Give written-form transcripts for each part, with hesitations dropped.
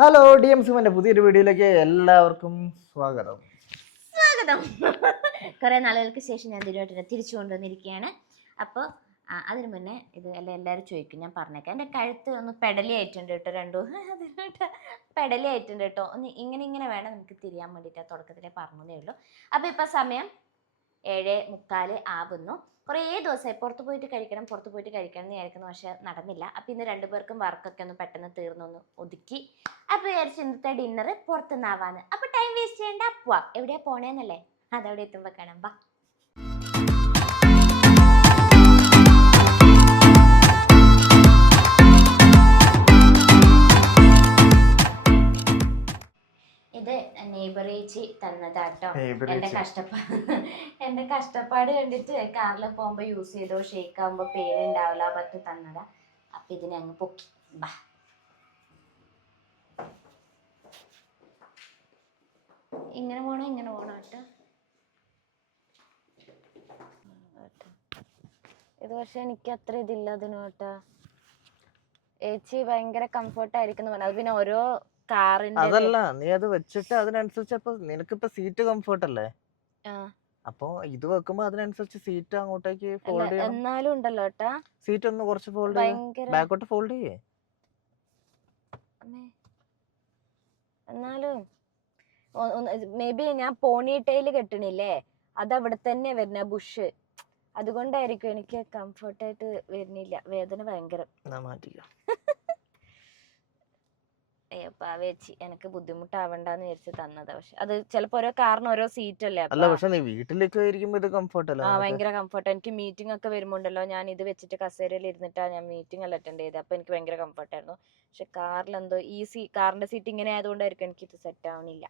Hello D M സിമന്റെ പുതിയൊരു വീഡിയോയിലേക്ക് എല്ലാവർക്കും സ്വാഗതം. സ്വാഗതം. കുറെ നാളുകൾക്ക് ശേഷം ഞാൻ തിരിച്ചു കൊണ്ടുവന്നിരിക്കുകയാണ്. അപ്പോൾ അതിന് മുന്നേ ഇത് എല്ലാവരും ചോദിക്കും, ഞാൻ പറഞ്ഞേക്കാം. എൻ്റെ കഴുത്ത് ഒന്ന് പെടലി ആയിട്ടുണ്ട് കേട്ടോ, പെടലി ആയിട്ടുണ്ട് കേട്ടോ. ഒന്ന് ഇങ്ങനെ വേണം നമുക്ക് തിരിയാൻ വേണ്ടിയിട്ട് തുടക്കത്തിലേ പറഞ്ഞതേ ഉള്ളൂ. അപ്പോൾ ഇപ്പം സമയം 7:45 ആവുന്നു. കുറേ ദിവസമായി പുറത്ത് പോയിട്ട് കഴിക്കണം എന്ന് വിചാരിക്കുന്നു, പക്ഷെ നടന്നില്ല. അപ്പം ഇന്ന് രണ്ടുപേർക്കും വർക്കൊക്കെ ഒന്ന് പെട്ടെന്ന് തീർന്നൊന്ന് ഒതുക്കി. അപ്പോൾ വിചാരിച്ചു ഇന്നത്തെ ഡിന്നർ പുറത്തുനിന്നാവാന്ന്. അപ്പോൾ ടൈം വേസ്റ്റ് ചെയ്യേണ്ട, പോവാം. എവിടെയാ പോണേന്നല്ലേ, അതവിടെ എത്തുമ്പോൾ കാണാം. ബാ. ഇത് നെയ്ബറേച്ചി തന്നതാട്ടോ. എന്റെ കഷ്ടപ്പാട് കണ്ടിട്ട് കാറിൽ പോകുമ്പോ യൂസ് ചെയ്തോ, ഷേക്ക് ആകുമ്പോ പേരുണ്ടാവില്ല പറ്റി തന്നതാ. അപ്പൊ ഇതിനെ അങ്ങ് പൊക്കി. ബാ. ഇങ്ങനെ പോണോ കേട്ടോ. ഇത് പക്ഷെ എനിക്ക് അത്ര ഇതില്ല അതിന് കേട്ടോ. ഏച്ചി ഭയങ്കര കംഫർട്ടായിരിക്കുന്നു പറഞ്ഞു. അത് പിന്നെ ഓരോ അതല്ല, നീ അത് വെച്ചിട്ട് അതിനനുസരിച്ച് നിനക്കിപ്പോ സീറ്റ് കംഫർട്ട് അല്ലേ, അപ്പൊ ഇത് വെക്കുമ്പോ അതിനനുസരിച്ച് സീറ്റ് അങ്ങോട്ടേക്ക് ഫോൾഡ് ചെയ്യണം. എന്നാലും ഉണ്ടല്ലോ ഏട്ടാ, സീറ്റ് ഒന്ന് കുറച്ച് ഫോൾഡ് ചെയ്യ്, ബാക്കോട്ട് ഫോൾഡ് ചെയ്യേ. എന്നാലും മേ ബി ഞാൻ പോണി ടൈല് കെട്ടണില്ലേ, അത് അവിടെ തന്നെ വരുന്ന ബുഷ്, അതുകൊണ്ടായിരിക്കും എനിക്ക് കംഫർട്ടായിട്ട് വരുന്നില്ല. വേദന ഭയങ്കര. പാവേച്ചി എനിക്ക് ബുദ്ധിമുട്ടാവണ്ടെന്ന് വിചാരിച്ച് തന്നതാ. പക്ഷെ അത് ചിലപ്പോ ഓരോ കാറിന് ഓരോ സീറ്റ് അല്ലേ. ഭയങ്കര കംഫർട്ട്. എനിക്ക് മീറ്റിംഗ് ഒക്കെ വരുമ്പോണ്ടല്ലോ, ഞാൻ ഇത് വെച്ചിട്ട് കസേരയിൽ ഇരുന്നിട്ടാ ഞാൻ മീറ്റിംഗ് എല്ലാം അറ്റൻഡ് ചെയ്തത്. അപ്പൊ എനിക്ക് ഭയങ്കര കംഫർട്ടായിരുന്നു. പക്ഷെ കാറിൽ എന്തോ കാറിന്റെ സീറ്റ് ഇങ്ങനെ ആയതുകൊണ്ടായിരിക്കും എനിക്ക് ഇത് സെറ്റ് ആവണില്ല.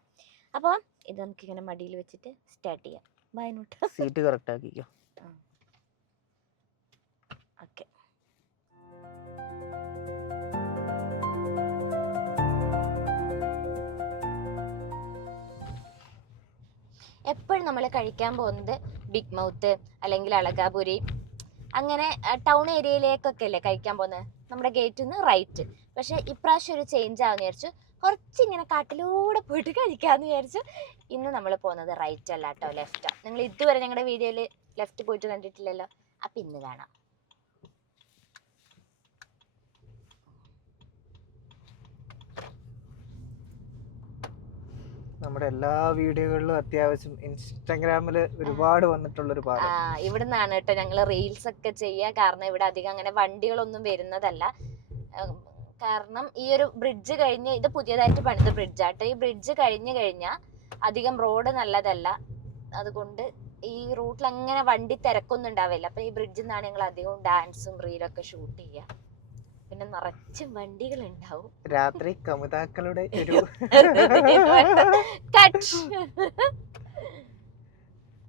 അപ്പൊ ഇത് നമുക്ക് ഇങ്ങനെ മടിയിൽ വെച്ചിട്ട് സ്റ്റാർട്ട് ചെയ്യാം. ബൈനോട്ട് സീറ്റ് കറക്റ്റ് ആക്കിക്കോ. ഓക്കെ. എപ്പോഴും നമ്മൾ കഴിക്കാൻ പോകുന്നത് ബിഗ് മൗത്ത് അല്ലെങ്കിൽ അളകാപുരി, അങ്ങനെ ടൗൺ ഏരിയയിലേക്കൊക്കെ അല്ലേ കഴിക്കാൻ പോകുന്നത്, നമ്മുടെ ഗേറ്റിൽ നിന്ന് റൈറ്റ്. പക്ഷെ ഇപ്രാവശ്യം ഒരു ചേഞ്ച് ആവുമെന്ന് വിചാരിച്ചു, കുറച്ചിങ്ങനെ കാട്ടിലൂടെ പോയിട്ട് കഴിക്കാമെന്ന് വിചാരിച്ചു. ഇന്ന് നമ്മൾ പോകുന്നത് റൈറ്റ് അല്ല കേട്ടോ, ലെഫ്റ്റാണ്. നിങ്ങൾ ഇതുവരെ ഞങ്ങളുടെ വീഡിയോയിൽ ലെഫ്റ്റ് പോയിട്ട് കണ്ടിട്ടില്ലല്ലോ, അപ്പം ഇന്ന് കാണാം. നമ്മുടെ എല്ലാ വീഡിയോകളിലും അത്യാവശ്യം ഇൻസ്റ്റാഗ്രാമില് ഒരുപാട് വന്നിട്ടുള്ളൊരു പാലം. ഇവിടുന്നാണ് കേട്ടോ ഞങ്ങള് റീൽസ് ഒക്കെ ചെയ്യുക. കാരണം ഇവിടെ അധികം അങ്ങനെ വണ്ടികളൊന്നും വരുന്നതല്ല. കാരണം ഈ ഒരു ബ്രിഡ്ജ് കഴിഞ്ഞ്, ഇത് പുതിയതായിട്ട് പണിത ബ്രിഡ്ജാട്ടോ. ഈ ബ്രിഡ്ജ് കഴിഞ്ഞാൽ അധികം റോഡ് നല്ലതല്ല. അതുകൊണ്ട് ഈ റൂട്ടിൽ അങ്ങനെ വണ്ടി തിരക്കൊന്നും ഉണ്ടാവില്ല. അപ്പൊ ഈ ബ്രിഡ്ജിൽ നിന്നാണ് ഞങ്ങൾ അധികവും ഡാൻസും റീലൊക്കെ ഷൂട്ട് ചെയ്യുക. പിന്നെ നിറച്ചും വണ്ടികൾ ഉണ്ടാവും. രാത്രി കമുതാക്കളുടെ ഒരു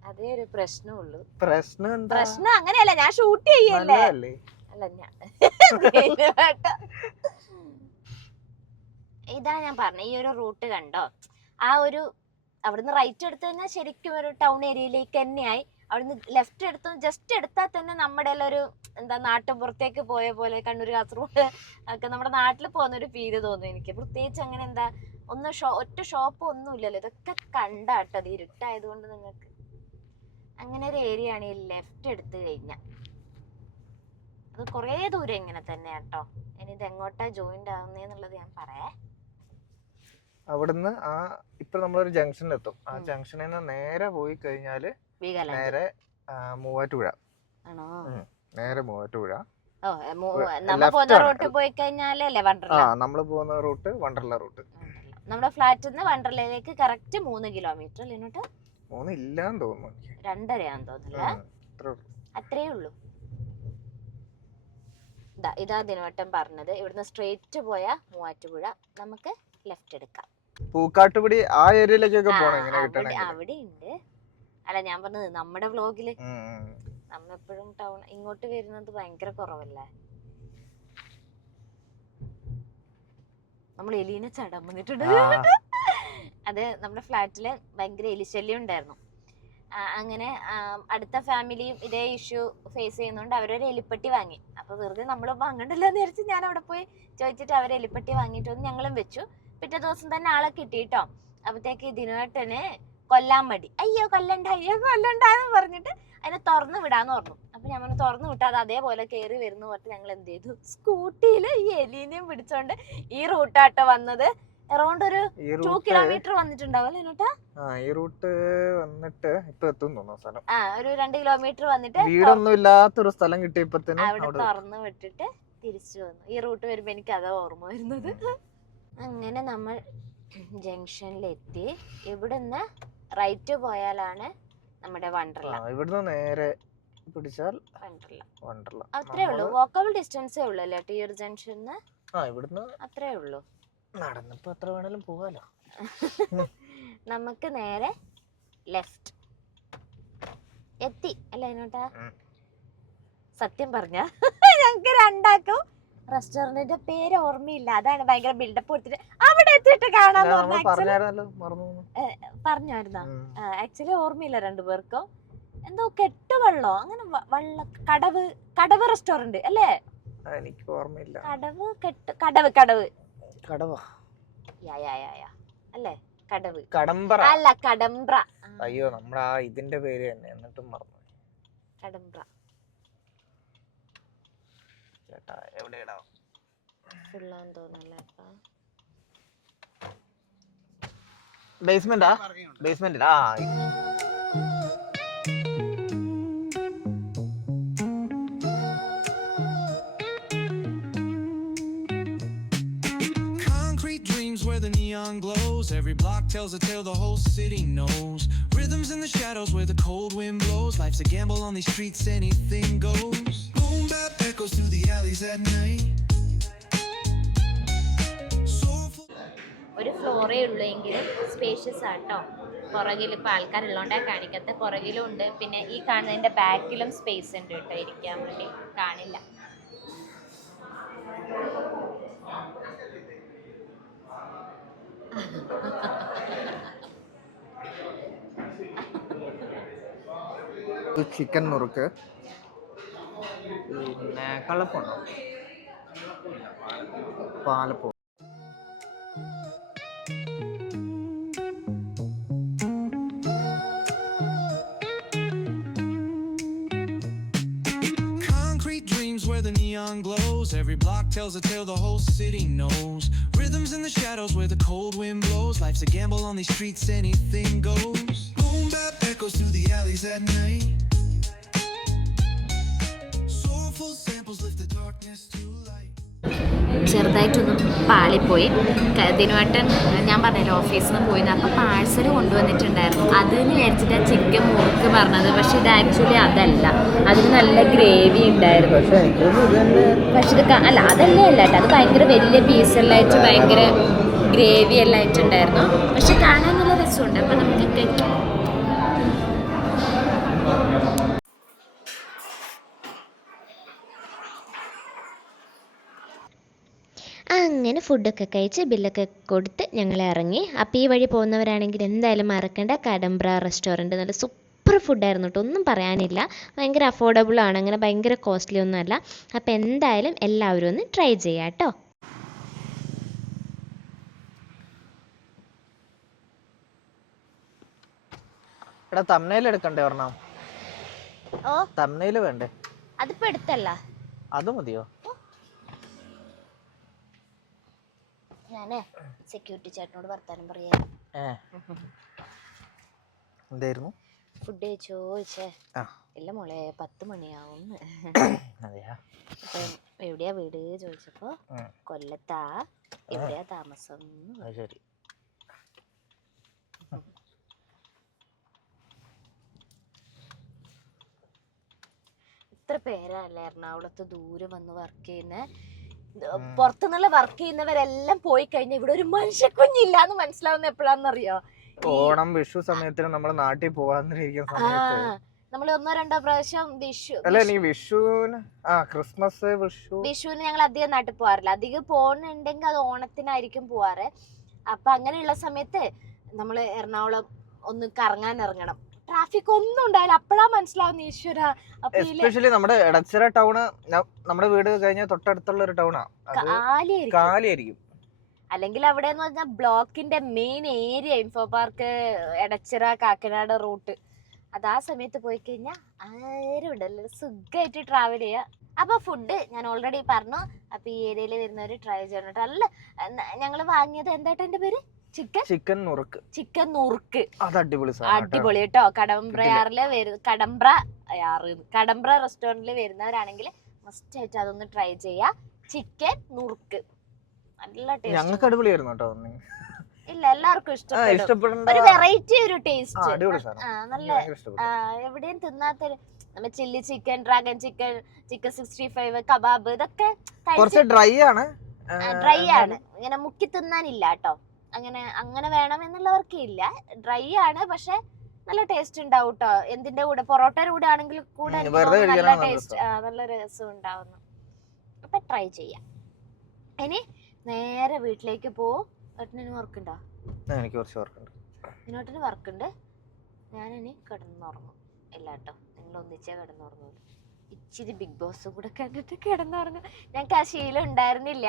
അതേ ഒരു പ്രശ്നമുള്ളൂ. പ്രശ്നം അങ്ങനെയല്ല, ഞാൻ ഷൂട്ട് ചെയ്യല്ലേ. അല്ല, ഇതാ ഞാൻ പറഞ്ഞ ഈ ഒരു റൂട്ട് കണ്ടോ, ആ ഒരു അവിടുന്ന് റൈറ്റ് എടുത്തു കഴിഞ്ഞാൽ ശരിക്കും ഒരു ടൗൺ ഏരിയയിലേക്ക് തന്നെയായി. അവിടുന്ന് ലെഫ്റ്റ് എടുത്തു ജസ്റ്റ് എടുത്താൽ തന്നെ നമ്മുടെ എല്ലാം ഒരു എന്താ നാട്ടുപുറത്തേക്ക് പോയ പോലെ, കണ്ണൂർ കാസർഗോഡ് ഒക്കെ നമ്മുടെ നാട്ടിൽ പോകുന്ന ഒരു ഫീല് തോന്നും എനിക്ക്. പ്രത്യേകിച്ച് അങ്ങനെ എന്താ ഒറ്റ ഷോപ്പ് ഒന്നും ഇല്ലല്ലോ. ഇതൊക്കെ കണ്ടാട്ടോ, അത് ഇരുട്ടായതുകൊണ്ട് നിങ്ങൾക്ക് അങ്ങനെ ഒരു ഏരിയ ആണ് ഈ ലെഫ്റ്റ് എടുത്തു കഴിഞ്ഞാൽ. അത് കുറേ ദൂരം ഇങ്ങനെ തന്നെയാട്ടോ. ഇനി ഇത് എങ്ങോട്ടാ ജോയിന്റ് ആവുന്നേന്നുള്ളത് ഞാൻ പറയാ. അവിടുന്ന് ഇപ്പൊ നമ്മളൊരു ജംഗ്ഷനിൽ എത്തും. ആ ജംഗ്ഷനിൽ നിന്ന് നേരെ പോയി കഴിഞ്ഞാല് നേരെ മൂവാറ്റുപുഴ. നേരെ മൂവാറ്റുപുഴ. നമ്മള് പോകുന്ന റൂട്ട് വണ്ടർല റൂട്ട്. നമ്മുടെ ഫ്ലാറ്റിൽ നിന്ന് വണ്ടർലയിലേക്ക് കറക്റ്റ് 3 കിലോമീറ്റർ അല്ലേ? 3 ഇല്ലാന്ന് തോന്നുന്നു, 2.5 തോന്നുന്നില്ല, അത്രേ ഉള്ളൂ. ഇതാ ദിനവട്ടം പറഞ്ഞത്. ഇവിടുന്ന് സ്ട്രെയിറ്റ് പോയ മൂവാറ്റുപുഴ, നമുക്ക് ലെഫ്റ്റ് എടുക്കാം. പൂക്കാട്ടുപടി ആ ഏരിയയിലേക്കൊക്കെ അവിടെ ഉണ്ട്. അല്ല, ഞാൻ പറഞ്ഞത് നമ്മുടെ വ്ലോഗില് നമ്മെപ്പോഴും ടൗൺ ഇങ്ങോട്ട് വരുന്നത് ഭയങ്കര കുറവല്ലേ. നമ്മൾ എലീനെ ചടം വന്നിട്ടുണ്ട്. അത് നമ്മുടെ ഫ്ലാറ്റില് ഭയങ്കര എലിശല്യം ഉണ്ടായിരുന്നു. അങ്ങനെ അടുത്ത ഫാമിലിയും ഇതേ ഇഷ്യൂ ഫേസ് ചെയ്യുന്നതുകൊണ്ട് അവരൊരു എലിപ്പെട്ടി വാങ്ങി. അപ്പൊ വെറുതെ നമ്മൾ വാങ്ങണ്ടല്ലോ എന്ന് വിചാരിച്ച് ഞാൻ അവിടെ പോയി ചോദിച്ചിട്ട് അവർ എലിപ്പെട്ടി വാങ്ങിയിട്ട് വന്ന് ഞങ്ങളും വെച്ചു. പിറ്റേ ദിവസം തന്നെ ആളെ കിട്ടിട്ടോ. അപ്പത്തേക്ക് ദിനുവേട്ടന് കൊല്ലാൻ മടി, അയ്യോ കൊല്ലണ്ടാന്ന് പറഞ്ഞിട്ട് അതിനെ തുറന്നു വിടാന്ന് പറഞ്ഞു. അപ്പൊ ഞാൻ പറഞ്ഞു തുറന്നു വിട്ടാ അത് അതേപോലെ കയറി വരുന്ന പറഞ്ഞിട്ട് ഞങ്ങൾ എന്ത് ചെയ്തു, സ്കൂട്ടിയില് ഈ എലീനെയും പിടിച്ചോണ്ട് ഈ റൂട്ടാട്ടോ വന്നത്. അറൗണ്ട് ഒരു 2 കിലോമീറ്റർ വന്നിട്ടുണ്ടാവും എന്നോട്ടാ. ഈ റൂട്ട് വന്നിട്ട് ഇപ്പൊ എത്തുന്നു സ്ഥലം. ഒരു 2 കിലോമീറ്റർ വന്നിട്ട് വീടൊന്നും ഇല്ലാത്തൊരു സ്ഥലം കിട്ടിയപ്പോഴത്തേനും അവിടെ തുറന്നു വിട്ടിട്ട് തിരിച്ചു വന്നു. ഈ റൂട്ട് വരുമ്പോ എനിക്ക് അതാ ഓർമ്മ വരുന്നത്. അങ്ങനെ നമ്മൾ ജംഗ്ഷനിലെത്തി. ഇവിടുന്ന് റൈറ്റ് പോയാലാണ് നമ്മുടെ വണ്ടർല. ഇവിടുന്ന് നേരെ പിടിച്ചാൽ വണ്ടർല. അത്രേ ഉള്ളൂ, വാക്കബിൾ ഡിസ്റ്റൻസേ ഉള്ളൂ അല്ലേ ഈ ഒരു ജംഗ്ഷന്. ഇവിടുന്ന് അത്രേ ഉള്ളൂ. നടന്നിപ്പോ എത്ര വേണേലും പോവാലോ. നമുക്ക് നേരെ ലെഫ്റ്റ് എത്തി അല്ലേ എന്നോട്ടാ. സത്യം പറഞ്ഞ ഞങ്ങക്ക് രണ്ടാക്കും റെസ്റ്റോറന്റിന്റെ പേര് ഓർമ്മയില്ല, അതാണ് ഭയങ്കര ബിൽഡപ്പ് കൊടുത്തിട്ട് അവിടെ എത്തിയിട്ട് കാണാന്ന് പറഞ്ഞായിരുന്നോ. ആക്ച്വലി ഓർമ്മയില്ല രണ്ടുപേർക്കും. എന്തോ കെട്ടുവള്ളോ അങ്ങനെ കടവ് റെസ്റ്റോറന്റ് അല്ലേ, എനിക്ക് ഓർമ്മയില്ല. കടവ് അല്ലേ, കടമ്പ്ര അല്ല കടമ്പ്ര. അയ്യോ നമ്മുടെ ഇതിന്റെ പേര് തന്നെ എന്നിട്ടും മറന്നു. കടമ്പ്ര ചേട്ടാ എവിടെയാ ഫുള്ളാന്ന് തോന്നല്ലേ. ബേസ്മെന്റാ ബേസ്മെന്റിലാ. Glows. Every block tells a tale the whole city knows. Rhythms in the shadows where the cold wind blows. Life's a gamble on these streets, anything goes. Boom bap echoes through the alleys at night. ഒരു ഫ്ലോറേ ഉള്ളൂ എങ്കിലും spacious ആട്ടോ. പുറകിൽ ഇപ്പം ആൾക്കാരുള്ളതുകൊണ്ടേ കാണിക്കാത്ത, പുറകിലും ഉണ്ട്. പിന്നെ ഈ കാണുന്നതിൻ്റെ ബാക്കിലും സ്പേസ് ഉണ്ട് കേട്ടോ ഇരിക്കാൻ വേണ്ടി, കാണില്ല. ചിക്കൻ മുറുക്ക്, പിന്നെ കളപ്പുണ്ടോ, palappam. Concrete dreams where the neon glows. Every block tells a tale the whole city knows. Rhythms in the shadows where the cold wind blows. Life's a gamble on these streets, anything goes. Boom bap echoes through the alleys at night. Soulful samples lift the darkness to light. ചെറുതായിട്ടൊന്നും പാളിപ്പോയി. ദിനുവേട്ടൻ ഞാൻ പറഞ്ഞല്ലോ ഓഫീസിൽ നിന്ന് പോയിന്ന്, അപ്പോൾ parcel കൊണ്ടുവന്നിട്ടുണ്ടായിരുന്നു. അതിന് വിചാരിച്ചിട്ട് chicken മുറുക്ക് പറഞ്ഞത്, പക്ഷെ ഇത് ആക്ച്വലി അതല്ല, അതിന് നല്ല ഗ്രേവി ഉണ്ടായിരുന്നു. പക്ഷെ ഇത് അല്ല അതല്ലേ അല്ല കേട്ടോ, അത് ഭയങ്കര വലിയ പീസെല്ലാം ആയിട്ട് ഭയങ്കര ഗ്രേവി എല്ലാം ആയിട്ടുണ്ടായിരുന്നു. പക്ഷെ കാണാൻ നല്ല രസമുണ്ട്. അപ്പം നമുക്ക് കഴിക്കാം. അങ്ങനെ ഫുഡൊക്കെ കഴിച്ച് ബില്ലൊക്കെ കൊടുത്ത് ഞങ്ങൾ ഇറങ്ങി. അപ്പോൾ ഈ വഴി പോകുന്നവരാണെങ്കിൽ എന്തായാലും മറക്കേണ്ട കടമ്പ്ര റെസ്റ്റോറൻറ്റ്. നല്ല സൂപ്പർ ഫുഡായിരുന്നു കേട്ടോ, ഒന്നും പറയാനില്ല. ഭയങ്കര അഫോർഡബിളാണ്, അങ്ങനെ ഭയങ്കര കോസ്റ്റ്ലി ഒന്നും അല്ല. അപ്പോൾ എന്തായാലും എല്ലാവരും ഒന്ന് ട്രൈ ചെയ്യാം കേട്ടോ. എടാ തംബ്നെയിൽ എടുക്കണ്ടേ ഒരെണ്ണം? തംബ്നെയിൽ വേണ്ടേ? അതിപ്പോ എടുത്തല്ല, അത് മതിയോ? ഞാനേ സെക്യൂരിറ്റി ചേട്ടനോട് വർത്താനം പറയാ. എന്തായിരുന്നു ഫുഡ് കഴിച്ചോ ചോദിച്ചേ. ഇല്ല മോളെ 10 മണിയാവും. അപ്പം എവിടെയാ വീട് ചോദിച്ചപ്പോ കൊല്ലത്താ, എവിടെയാ താമസം. ശരി. ഇത്ര പേരല്ലേ എറണാകുളത്ത് ദൂരെ വന്ന് വർക്ക് ചെയ്യുന്ന. പുറത്തുനിന്നുള്ള വർക്ക് ചെയ്യുന്നവരെല്ലാം പോയി കഴിഞ്ഞാൽ ഇവിടെ ഒരു മനുഷ്യക്കുഞ്ഞില്ലാന്ന് മനസ്സിലാവുന്ന എപ്പോഴാന്നറിയോ? ഓണം വിഷു സമയത്തിന് നമ്മള് നാട്ടിൽ പോവാന്നിരിക്കുന്ന സമയത്ത് നമ്മൾ 1-2 പ്രാവശ്യം ക്രിസ്മസ് വിഷുവിന് ഞങ്ങൾ അധികം നാട്ടിൽ പോവാറില്ല. അധികം പോകുന്നുണ്ടെങ്കിൽ അത് ഓണത്തിനായിരിക്കും പോവാറ്. അപ്പൊ അങ്ങനെയുള്ള സമയത്ത് നമ്മള് എറണാകുളം ഒന്ന് കറങ്ങാൻ ഇറങ്ങണം. ട്രാഫിക് ഒന്നും ഉണ്ടായില്ല, അപ്പഴാ മനസ്സിലാവുന്ന ഈശ്വര. എസ്പെഷ്യലി നമ്മുടെ എടച്ചിറ ടൗണ്, നമ്മുടെ വീട് കഴിഞ്ഞ തൊട്ടടുത്തുള്ള ഒരു ടൗണാ, കാലിയായിരിക്കും. അല്ലെങ്കിൽ അവിടെ എന്ന് പറഞ്ഞാൽ ബ്ലോക്കിന്റെ main area Infopark Edachira Kakkanad route. അത് ആ സമയത്ത് പോയി കഴിഞ്ഞാൽ ആരും ഉണ്ടല്ലോ, സുഖമായിട്ട് ട്രാവൽ ചെയ്യാം. അപ്പൊ ഫുഡ് ഞാൻ ഓൾറെഡി പറഞ്ഞു. അപ്പൊ ഈ ഏരിയയിൽ വരുന്നവർ ട്രൈ ചെയ്യണം കേട്ടോ. അല്ല ഞങ്ങള് വാങ്ങിയത് എന്തായിട്ട് എന്റെ പേര് ചിക്കൻ നുറുക്ക്. അടിപൊളി കേട്ടോ. കടമ്പ്ര റെസ്റ്റോറന്റിൽ വരുന്നവരാണെങ്കിൽ മസ്റ്റ് ആയിട്ട് അതൊന്ന് ട്രൈ ചെയ്യാ. ചിക്കൻ നുറുക്ക് നല്ല ടേസ്റ്റ്. ഇല്ല, എല്ലാവർക്കും ഇഷ്ടപ്പെടും. ഒരു വെറൈറ്റി, ഒരു ടേസ്റ്റ്. നല്ല എവിടെയും തിന്നാത്തൊരു നമ്മ chilli chicken, dragon chicken, chicken 65, kebab, ഇതൊക്കെ ഡ്രൈ ആണ്. ഇങ്ങനെ മുക്കി തിന്നാനില്ല കേട്ടോ. അങ്ങനെ വേണമെന്നുള്ളവർക്ക് ഇല്ല. ഡ്രൈ ആണ്, പക്ഷെ നല്ല ടേസ്റ്റ് ഉണ്ടാവും കേട്ടോ. എന്തിന്റെ കൂടെ, പൊറോട്ടയുടെ കൂടെ ആണെങ്കിൽ കൂടെ നല്ല ടേസ്റ്റ്, നല്ല രസം ഉണ്ടാവുന്നു. അപ്പൊ ട്രൈ ചെയ്യാം. ഇനി നേരെ വീട്ടിലേക്ക് പോവും. വർക്കുണ്ടോ? ഇതിനോട്ടിന് വർക്കുണ്ട്. ഞാനിനി കിടന്നുറങ്ങും. ഇല്ല കേട്ടോ, നിങ്ങൾ ഒന്നിച്ചേ കിടന്നുറങ്ങുള്ളൂ. ഇച്ചിരി ബിഗ് ബോസ് കൂടെ കണ്ടിട്ട് കിടന്നുറങ്ങും. ഞങ്ങൾക്ക് ആ ശീലം ഉണ്ടായിരുന്നില്ല.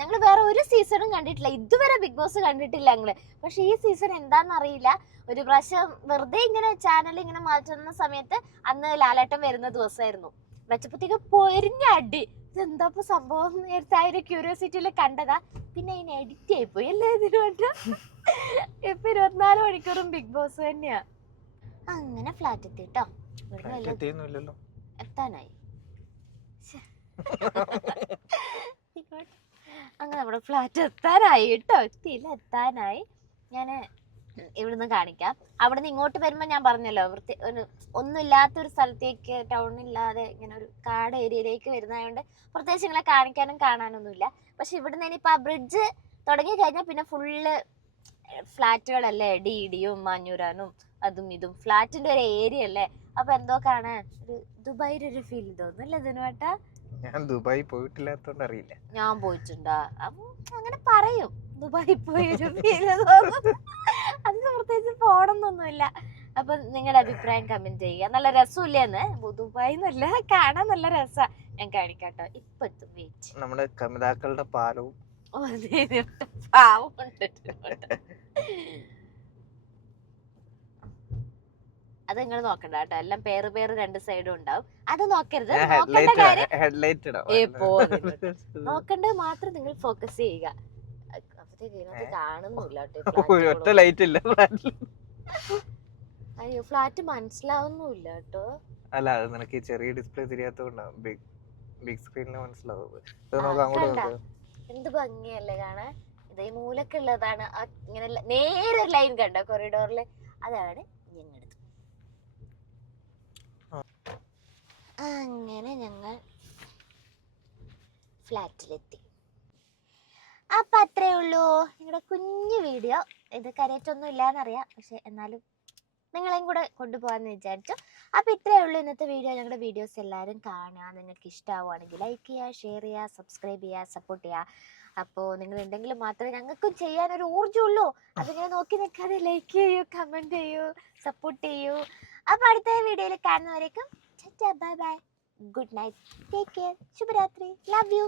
ഞങ്ങൾ വേറെ ഒരു സീസണും കണ്ടിട്ടില്ല ഇതുവരെ. ബിഗ് ബോസ് കണ്ടിട്ടില്ല ഞങ്ങള്. പക്ഷെ ഈ സീസൺ എന്താണെന്നറിയില്ല, ഒരു പ്രാവശ്യം വെറുതെ ഇങ്ങനെ ചാനൽ ഇങ്ങനെ മാറ്റുന്ന സമയത്ത് അന്ന് ലാലേട്ടൻ വരുന്ന ദിവസമായിരുന്നു. വെച്ചപ്പത്തേക്ക് പൊരിഞ്ഞടി. ഇതെന്താ സംഭവം നേരത്തെ ആ ഒരു ക്യൂരിയോസിറ്റിയിൽ കണ്ടതാ. പിന്നെ അതിന് എഡിറ്റ് ആയിപ്പോയി അല്ലേ ഇതിന് വേണ്ട. ഇപ്പൊ 24 മണിക്കൂറും ബിഗ് ബോസ് തന്നെയാ. അങ്ങനെ ഫ്ലാറ്റ് എത്തിട്ടോ. എത്താനായി. അങ്ങനെ നമ്മുടെ ഫ്ലാറ്റ് എത്താനായി കേട്ടോ. എത്താനായി. ഞാന് ഇവിടുന്ന് കാണിക്കാം. അവിടുന്ന് ഇങ്ങോട്ട് വരുമ്പോ ഞാൻ പറഞ്ഞല്ലോ, ഒന്നുമില്ലാത്തൊരു സ്ഥലത്തേക്ക്, ടൗണില്ലാതെ ഇങ്ങനെ ഒരു കാട് ഏരിയയിലേക്ക് വരുന്നതുകൊണ്ട് പ്രത്യേകിച്ച് നിങ്ങളെ കാണിക്കാനും കാണാനൊന്നുമില്ല. പക്ഷെ ഇവിടുന്ന് ഇനിയിപ്പോ ആ ബ്രിഡ്ജ് തുടങ്ങി കഴിഞ്ഞാൽ പിന്നെ ഫുള്ള് ഫ്ലാറ്റുകളല്ലേ, ഇടിയും മാഞ്ഞൂരാനും അതും ഇതും ഫ്ലാറ്റിന്റെ ഒരു ഏരിയ അല്ലേ. അപ്പൊ എന്തോ കാണാൻ ഒരു ദുബായിയുടെ ഒരു ഫീൽ തോന്നുന്നല്ലേ ഇതിന് വേട്ടാ. ഞാൻ ദുബായി പോയിട്ടില്ലാത്തോണ്ട് അറിയില്ല. ഞാൻ പോയിട്ടുണ്ടാ, അങ്ങനെ പറയും. ദുബായി പോയൊരു ഫീല് തോന്നും. അതിന് പ്രത്യേകിച്ച് പോണമെന്നൊന്നുമില്ല. അപ്പൊ നിങ്ങളുടെ അഭിപ്രായം കമന്റ് ചെയ്യുക. നല്ല രസമില്ലേന്ന്, ദുബായി എന്നല്ല, കാണാൻ നല്ല രസാ. ഞാൻ കാണിക്കാട്ടോ. ഇപ്പൊ എത്തും, വെയിറ്റ്. നമ്മുടെ കമിതാക്കളുടെ പാലവും അത് നിങ്ങൾ നോക്കണ്ട കേട്ടോ. എല്ലാം പേര് 2 സൈഡും ഉണ്ടാവും. അത് നോക്കരുത്. നോക്കേണ്ടത് മാത്രം നിങ്ങൾ ഫോക്കസ് ചെയ്യുക. അപ്പത്തേക്ക് കാണുന്നില്ല കേട്ടോ. അയ്യോ, ഫ്ലാറ്റ് മനസ്സിലാവുന്നില്ല കേട്ടോ. അല്ല, അത് നിനക്ക് ചെറിയ ഡിസ്പ്ലേ തിരിയാത്തോണ്ടാവും. ബിഗ് സ്ക്രീനിൽ മനസ്സിലാവും. എന്ത് ഭംഗിയല്ലേ കാണാൻ. ഇതേ മൂലക്കുള്ളതാണ്. ഇങ്ങനെ നേരെ ലൈൻ കണ്ടോ കൊറിഡോറില്, അതാണ് ഞങ്ങളത്. അങ്ങനെ ഞങ്ങൾ ഫ്ലാറ്റിലെത്തി. അപ്പൊ അത്രേ ഉള്ളൂ നിങ്ങളുടെ കുഞ്ഞു വീഡിയോ. ഇത് കരയറ്റൊന്നും ഇല്ലാന്നറിയാം, പക്ഷെ എന്നാലും നിങ്ങളെയും കൂടെ കൊണ്ടുപോകാന്ന് വിചാരിച്ചു. അപ്പൊ ഇത്രേ ഉള്ളൂ ഇന്നത്തെ വീഡിയോ. ഞങ്ങളുടെ വീഡിയോസ് എല്ലാവരും കാണുക. നിങ്ങൾക്ക് ഇഷ്ടമാവുകയാണെങ്കിൽ ലൈക്ക് ചെയ്യുക, ഷെയർ ചെയ്യുക, സബ്സ്ക്രൈബ് ചെയ്യുക, സപ്പോർട്ട് ചെയ്യുക. അപ്പോൾ നിങ്ങൾ ഉണ്ടെങ്കിൽ മാത്രമേ ഞങ്ങൾക്കും ചെയ്യാനൊരു ഊർജ്ജമുള്ളൂ. അതിങ്ങനെ നോക്കി നിൽക്കാതെ ലൈക്ക് ചെയ്യൂ, കമന്റ് ചെയ്യൂ, സപ്പോർട്ട് ചെയ്യൂ. അപ്പൊ അടുത്ത വീഡിയോയിൽ കാണുന്നവരേക്കും bye bye, good night, take care, ശുഭരാത്രി, ലവ് യു.